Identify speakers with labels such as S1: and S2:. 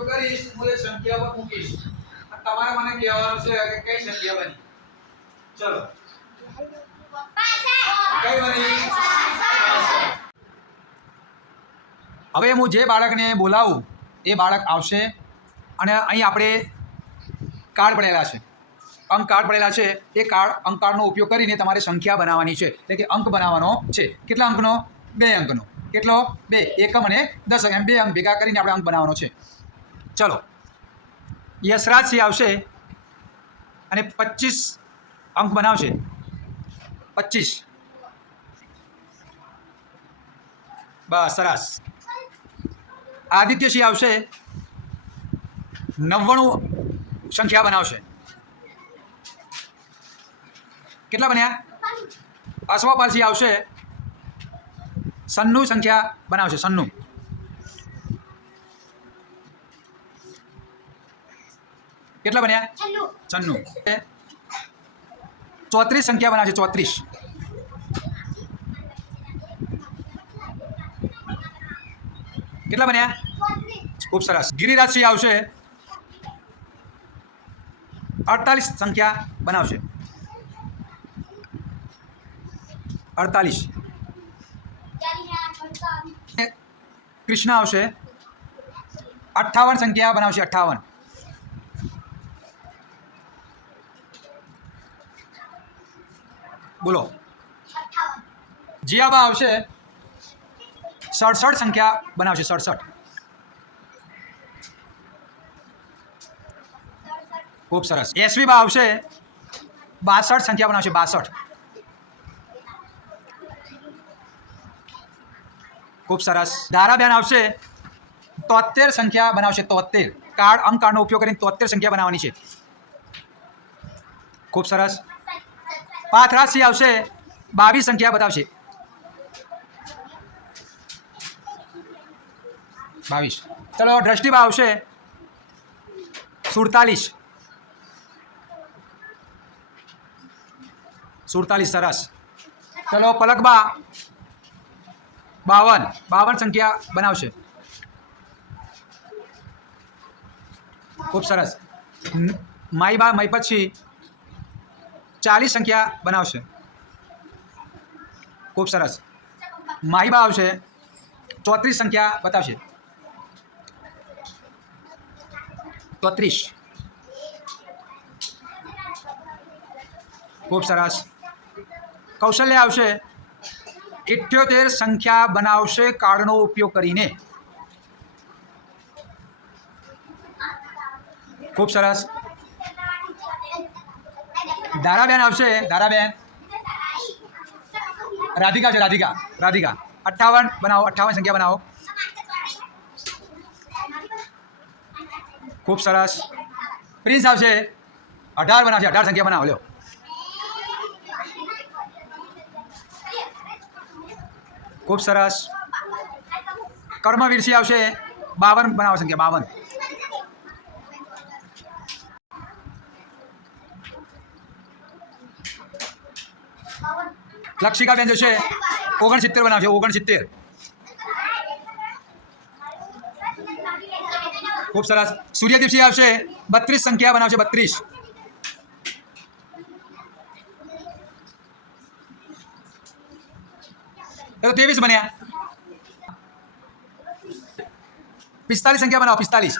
S1: ઉપયોગ કરીશ હું એક સંખ્યા પર મૂકીશ તમારે મને કહેવાનું છે કે કઈ સંખ્યા બની ચલો. કઈ બની? હવે હું જે બાળકને બોલાવું, એ બાળક આવશે અને અહીં આપણે કાર્ડ પડેલા છે. અંક કાર્ડ પડેલા છે. એ કાર્ડ, અંક કાર્ડનો ઉપયોગ કરીને તમારે સંખ્યા બનાવવાની છે. એટલે કે અંક બનાવવાનો છે. કેટલા અંકનો? બે અંકનો. કેટલો? બે. એકમ અને દસ એમ બે અંક ભેગા કરીને આપણે અંક બનાવવાનો છે. ચલો. યશરાજસિંહ આવશે અને પચીસ અંક બનાવશે. પચીસ. બસ, સરસ. આદિત્યસિંહ આવશે. નવ્વાણું સંખ્યા બનાવશે. કેટલા બન્યા? અશ્વપાલસિંહ આવશે. સન્નું સંખ્યા બનાવશે, સન્નું. કેટલા બન્યા છન્નું. ચોત્રીસ સંખ્યા બનાવશે ચોત્રીસ. કેટલા બન્યા ખૂબ સરસ. ગિરિરાજસિંહ આવશે. અડતાલીસ સંખ્યા બનાવશે. અડતાલીસ. કૃષ્ણ આવશે. અઠ્ઠાવન સંખ્યા બનાવશે અઠ્ઠાવન. બોલો. જીયાબા આવશે. સડસઠ સંખ્યા બનાવશે, સડસઠ. ખૂબ સરસ. એસવી બા આવશે. બાસઠ સંખ્યા બનાવશે, બાસઠ. ખૂબ સરસ. ધારાબેન આવશે. તોતેર સંખ્યા બનાવશે, તોતેર. કાર્ડ અંક કાર્ડનો ઉપયોગ કરીને તોતેર સંખ્યા બનાવવાની છે. ખૂબ સરસ. પાથરાજસિંહ આવશે, બાવીસ સંખ્યા બતાવશે. બાવીસ. ચલો દ્રષ્ટિભાવ આવશે. સુડતાલીસ. સુડતાલીસ, સરસ. ચલો પલકબા બાવન. બાવન સંખ્યા બનાવશે. ખૂબ સરસ. માઈ બા મય પછી ચાલીસ સંખ્યા બનાવશે. ખૂબ સરસ. માહિબા આવશે, ચોત્રીસ સંખ્યા બતાવશે. ચોત્રીસ. ખૂબ સરસ. કૌશલ્ય આવશે, ઇઠ્યોતેર સંખ્યા બનાવશે કાર્ડનો ઉપયોગ કરીને. ખૂબ સરસ. ધારાબેન આવશે. ધારાબેન રાધિકા છે, રાધિકા. રાધિકા. અઠ્ઠાવન બનાવો, અઠ્ઠાવન સંખ્યા બનાવો. ખૂબ સરસ. પ્રિન્સ આવશે. અઢાર બનાવશે, અઢાર સંખ્યા બનાવો, લ્યો. ખૂબ સરસ. કર્મવીરસિંહ આવશે. બાવન બનાવો સંખ્યા, બાવન. લક્ષિકાબેન જશે ઓગણસિત્તેર બનાવશે ઓગણસિત્તેર ખૂબ સરસ સૂર્યદીપસિંહ આવશે બત્રીસ સંખ્યા બનાવશે બત્રીસ એ તો ત્રેવીસ બન્યા પિસ્તાલીસ સંખ્યા બનાવો પિસ્તાલીસ